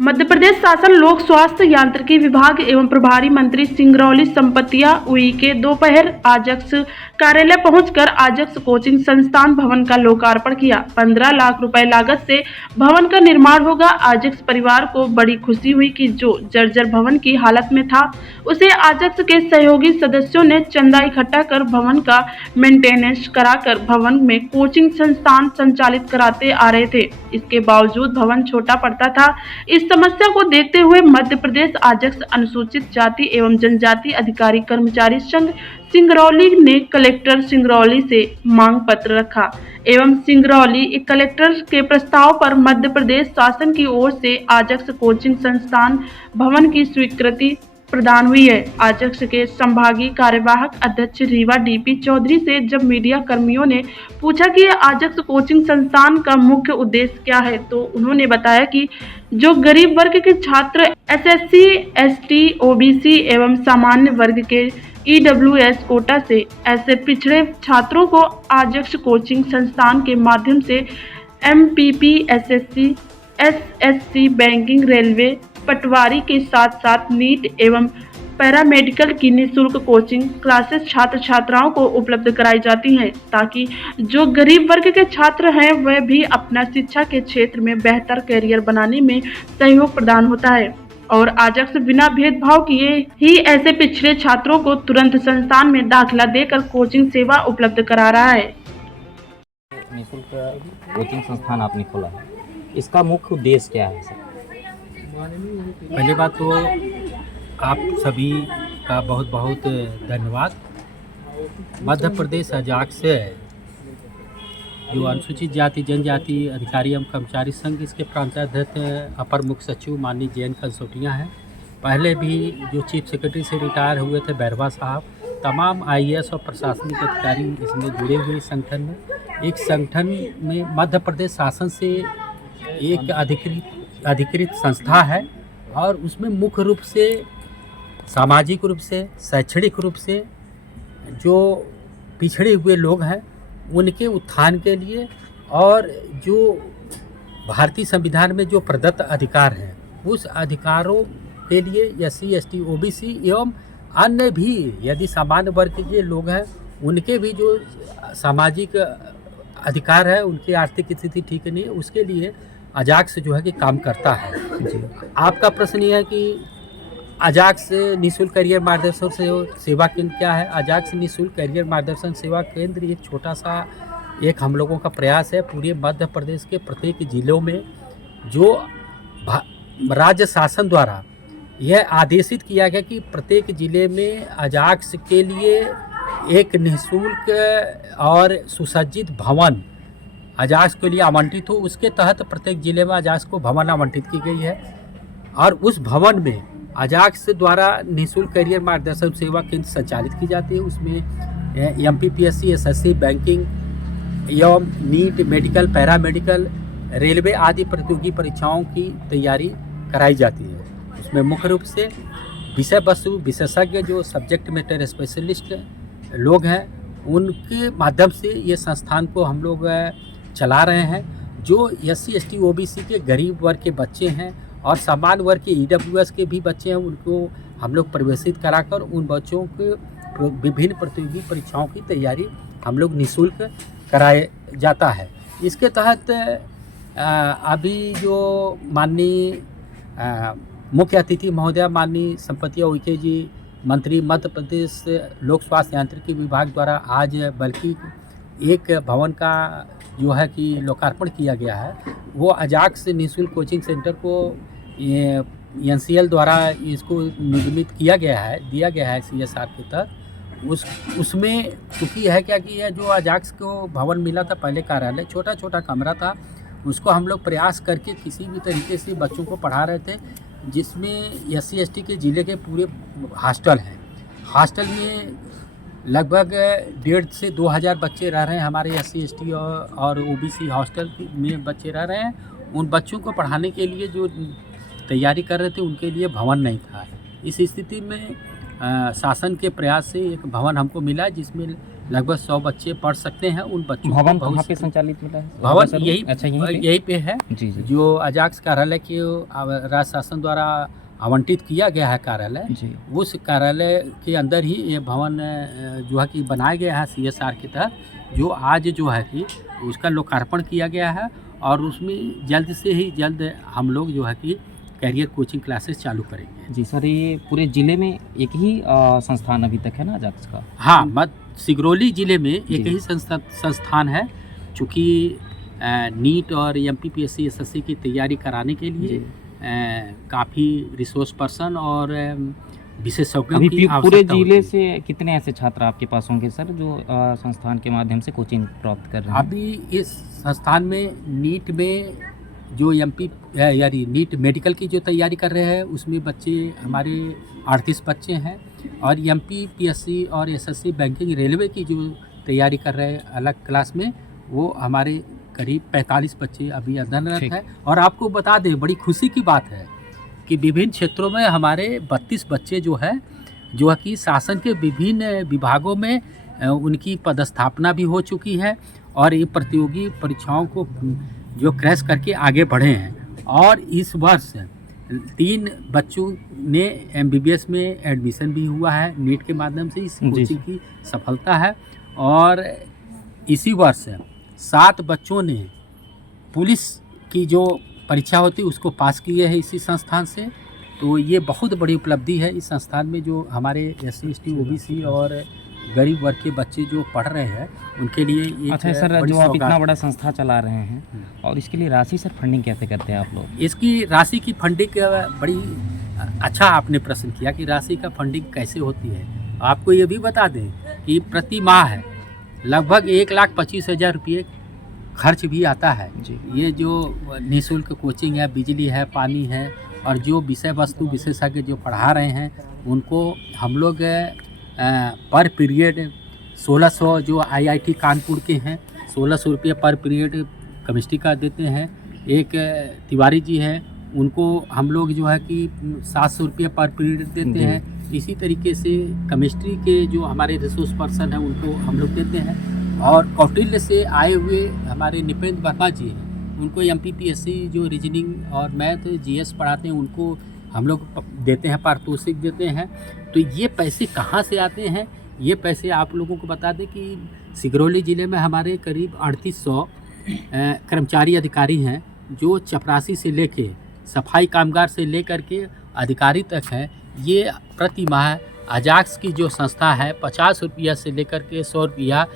मध्य प्रदेश शासन लोक स्वास्थ्य यांत्रिकी विभाग एवं प्रभारी मंत्री सिंगरौली संपतिया उई के दोपहर आजक्स कार्यालय पहुंचकर आजक्स कोचिंग संस्थान भवन का लोकार्पण किया। 15 लाख रुपए लागत से भवन का निर्माण होगा। आजक्स परिवार को बड़ी खुशी हुई कि जो जर्जर भवन की हालत में था उसे आजक्स के सहयोगी सदस्यों ने चंदा इकट्ठा कर भवन का मेंटेनेंस कराकर भवन में कोचिंग संस्थान संचालित कराते आ रहे थे। इसके बावजूद भवन छोटा पड़ता था। इस समस्या को देखते हुए मध्य प्रदेश आजक्स अनुसूचित जाति एवं जनजाति अधिकारी कर्मचारी संघ सिंगरौली ने कलेक्टर सिंगरौली से मांग पत्र रखा एवं सिंगरौली कलेक्टर के प्रस्ताव पर मध्य प्रदेश शासन की ओर से आजक्स कोचिंग संस्थान भवन की स्वीकृति प्रदान हुई है। आजक्स के संभागीय कार्यवाहक अध्यक्ष रीवा डीपी चौधरी से जब मीडिया कर्मियों ने पूछा कि आजक्स कोचिंग संस्थान का मुख्य उद्देश्य क्या है, तो उन्होंने बताया कि जो गरीब वर्ग के छात्र एसएससी, एसटी, ओबीसी एवं सामान्य वर्ग के ईडब्ल्यूएस कोटा से ऐसे पिछड़े छात्रों को आजक्स कोचिंग संस्थान के माध्यम से MPP, SSC, SSC, banking, railway, patwari के साथ साथ नीट एवं पैरामेडिकल की निःशुल्क कोचिंग क्लासेस छात्र छात्राओं को उपलब्ध कराई जाती हैं, ताकि जो गरीब वर्ग के छात्र हैं वह भी अपना शिक्षा के क्षेत्र में बेहतर करियर बनाने में सहयोग प्रदान होता है। और आजक्स बिना भेदभाव किए ही ऐसे पिछड़े छात्रों को तुरंत संस्थान में दाखिला देकर कोचिंग सेवा उपलब्ध करा रहा है। निःशुल्क कोचिंग संस्थान आपने खोला है, इसका मुख्य उद्देश्य क्या है सर? पहली बात तो आप सभी का बहुत बहुत धन्यवाद। मध्य प्रदेश आजक्स जो अनुसूचित जाति जनजाति अधिकारी एवं कर्मचारी संघ, इसके प्रांताध्यक्ष अपर मुख्य सचिव माननीय जयंत कंसोटिया हैं। पहले भी जो चीफ सेक्रेटरी से रिटायर हुए थे बैरवा साहब, तमाम आईएएस और प्रशासनिक अधिकारी इसमें जुड़े हुए संगठन में। एक संगठन में मध्य प्रदेश शासन से एक अधिकृत संस्था है और उसमें मुख्य रूप से सामाजिक रूप से, शैक्षणिक रूप से जो पिछड़े हुए लोग हैं उनके उत्थान के लिए और जो भारतीय संविधान में जो प्रदत्त अधिकार हैं उस अधिकारों के लिए एससी, एसटी, ओबीसी एवं अन्य भी यदि सामान्य वर्ग के लोग हैं उनके भी जो सामाजिक अधिकार है, उनकी आर्थिक स्थिति ठीक नहीं है, उसके लिए आजक्स जो है कि काम करता है। जी, आपका प्रश्न ये है कि आजक्स निःशुल्क करियर मार्गदर्शन सेवा केंद्र क्या है? आजक्स निःशुल्क करियर मार्गदर्शन सेवा केंद्र एक छोटा सा एक हम लोगों का प्रयास है। पूरे मध्य प्रदेश के प्रत्येक जिलों में जो राज्य शासन द्वारा यह आदेशित किया गया कि प्रत्येक जिले में आजक्स के लिए एक निःशुल्क और सुसज्जित भवन आजक्स के लिए आवंटित हो। उसके तहत प्रत्येक जिले में आजक्स को भवन आवंटित की गई है और उस भवन में आजक्स द्वारा निःशुल्क करियर मार्गदर्शन सेवा केंद्र संचालित की जाती है। उसमें एमपीपीएससी, एसएससी, बैंकिंग एवं नीट, मेडिकल, पैरामेडिकल, रेलवे आदि प्रतियोगी परीक्षाओं की तैयारी कराई जाती है। उसमें मुख्य रूप से विषय वस्तु विशेषज्ञ जो सब्जेक्ट मैटर स्पेशलिस्ट लोग हैं उनके माध्यम से ये संस्थान को हम लोग चला रहे हैं। जो एससी, एसटी, ओबीसी के गरीब वर्ग के बच्चे हैं और सामान्य वर्ग के ईडब्ल्यूएस के भी बच्चे हैं, उनको हम लोग प्रवेशित कराकर उन बच्चों को विभिन्न प्रतियोगी परीक्षाओं की तैयारी हम लोग निःशुल्क कराया जाता है। इसके तहत अभी जो माननीय मुख्य अतिथि महोदया माननीय संपतिया उइके जी मंत्री मध्य प्रदेश लोक स्वास्थ्य यांत्रिकी विभाग द्वारा आज बल्कि एक भवन का जो है कि लोकार्पण किया गया है। वो आजक्स निःशुल्क कोचिंग सेंटर को एनसीएल द्वारा इसको निर्मित किया गया है, दिया गया है सीएसआर के तहत। उसमें चूँकि है क्या कि यह जो आजक्स को भवन मिला था पहले कार्यालय छोटा छोटा कमरा था, उसको हम लोग प्रयास करके किसी भी तरीके से बच्चों को पढ़ा रहे थे, जिसमें एससी, एसटी के ज़िले के पूरे हॉस्टल हैं। हॉस्टल में लगभग 1,500 से 2,000 बच्चे रह रहे हैं। हमारे एससी, एसटी और ओबीसी हॉस्टल में बच्चे रह रहे हैं। उन बच्चों को पढ़ाने के लिए जो तैयारी कर रहे थे उनके लिए भवन नहीं था। इस स्थिति में शासन के प्रयास से एक भवन हमको मिला जिसमें लगभग 100 बच्चे पढ़ सकते हैं। उन बच्चों को भवन बहुत कहाँ पे संचालित मिला है? भवन सर? यही अच्छा, यही पे है, जी जी जो अजाक्स कार्यालय के राज्य शासन द्वारा आवंटित किया गया है कार्यालय, जी। उस कार्यालय के अंदर ही ये भवन जो है कि बनाया गया है CSR के तहत, जो आज जो है कि उसका लोकार्पण किया गया है और उसमें जल्द से ही जल्द हम लोग जो है कि कैरियर कोचिंग क्लासेस चालू करेंगे। जी सर, ये पूरे ज़िले में एक ही संस्थान अभी तक है ना अजाक्स का? हाँ, सिगरौली ज़िले में एक जी। ही संस्थान है, चूँकि नीट और MPPSC SSC की तैयारी कराने के लिए काफ़ी रिसोर्स पर्सन और विशेषज्ञों अभी की पूरे आवश्यकता जिले होती है। से कितने ऐसे छात्र आपके पास होंगे सर जो संस्थान के माध्यम से कोचिंग प्राप्त कर रहे हैं? अभी इस संस्थान में नीट में जो यानी नीट मेडिकल की जो तैयारी कर रहे हैं उसमें बच्चे हमारे 38 बच्चे हैं, और MPPSC और SSC बैंकिंग रेलवे की जो तैयारी कर रहे हैं अलग क्लास में, वो हमारे करीब 45 बच्चे अभी अध्ययनरत ठीक। हैं। और आपको बता दें, बड़ी खुशी की बात है कि विभिन्न क्षेत्रों में हमारे 32 बच्चे जो है कि शासन के विभिन्न विभागों में उनकी पदस्थापना भी हो चुकी है और ये प्रतियोगी परीक्षाओं को जो क्रैश करके आगे बढ़े हैं। और इस वर्ष 3 बच्चों ने MBBS में एडमिशन भी हुआ है नीट के माध्यम से। इस जी। कोचिंग की सफलता है। और इसी वर्ष 7 बच्चों ने पुलिस की जो परीक्षा होती है उसको पास किए हैं इसी संस्थान से। तो ये बहुत बड़ी उपलब्धि है इस संस्थान में, जो हमारे SC ST OBC और गरीब वर्ग के बच्चे जो पढ़ रहे हैं उनके लिए एक अच्छा सर, बड़ी जो आप सौगात इतना है। बड़ा संस्था चला रहे हैं और इसके लिए राशि सर फंडिंग कैसे करते हैं आप लोग? इसकी राशि की फंडिंग बड़ी अच्छा आपने प्रश्न किया कि राशि का फंडिंग कैसे होती है। आपको ये भी बता दें कि प्रति माह है लगभग 1,25,000 रुपये खर्च भी आता है। जी। ये जो निःशुल्क कोचिंग है, बिजली है, पानी है, और जो विषय वस्तु विशेषज्ञ जो पढ़ा रहे हैं उनको हम लोग पर पीरियड 1600 जो IIT कानपुर के हैं 1600 रुपये पर पीरियड केमिस्ट्री का देते हैं। एक तिवारी जी हैं उनको हम लोग जो है कि 700 रुपये पर पीरियड देते हैं। इसी तरीके से केमिस्ट्री के जो हमारे रिसोर्स पर्सन हैं उनको हम लोग देते हैं। और कौटिल्य से आए हुए हमारे निपेंद्र वर्मा जी हैं, उनको MPPSC जो रीजनिंग और मैथ GS पढ़ाते हैं उनको हम लोग देते हैं, पारितोषिक देते हैं। तो ये पैसे कहाँ से आते हैं? ये पैसे आप लोगों को बता दें कि सिगरौली ज़िले में हमारे करीब 3800 कर्मचारी अधिकारी हैं, जो चपरासी से लेके सफाई कामगार से लेकर के अधिकारी तक हैं। ये प्रति माह अजाक्स की जो संस्था है 50 रुपया से लेकर के 100 रुपया